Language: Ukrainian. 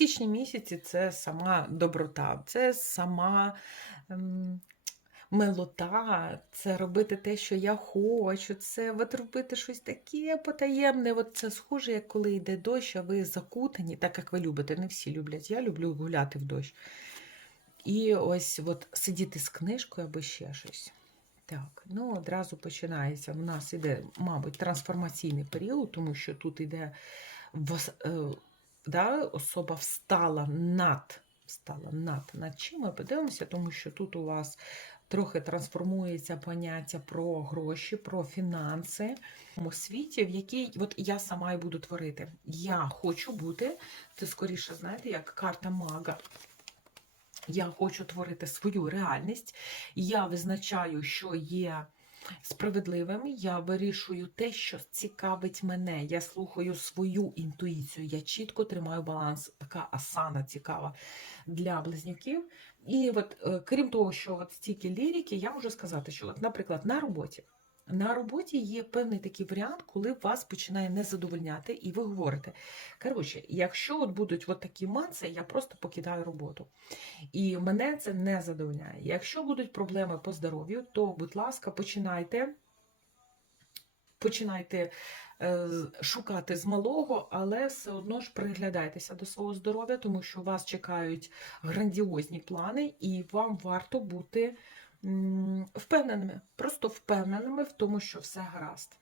січні місяці це сама доброта, це сама ем, милота, це робити те, що я хочу, це от робити щось таке потаємне. От це схоже, як коли йде дощ, а ви закутані, так як ви любите. Не всі люблять. Я люблю гуляти в дощ. І ось от сидіти з книжкою або ще щось. Так, ну одразу починається. У нас іде, мабуть, трансформаційний період, тому що тут іде е, да, особа встала над, встала над, над чим ми подивимося, тому що тут у вас трохи трансформується поняття про гроші, про фінанси в тому світі, в якій от я сама і буду творити. Я хочу бути, це скоріше, знаєте, як карта мага. Я хочу творити свою реальність. Я визначаю, що є справедливим. Я вирішую те, що цікавить мене. Я слухаю свою інтуїцію. Я чітко тримаю баланс. Така асана цікава для близнюків. І от, е, крім того, що от стільки лірики, я можу сказати, що, от, наприклад, на роботі. На роботі є певний такий варіант, коли вас починає не задовольняти, і ви говорите. Коротше, якщо от будуть от такі манси, я просто покидаю роботу. І мене це не задовольняє. Якщо будуть проблеми по здоров'ю, то, будь ласка, починайте. Починайте е, шукати з малого, але все одно ж приглядайтеся до свого здоров'я, тому що вас чекають грандіозні плани, і вам варто бути впевненими, просто впевненими в тому, що все гаразд.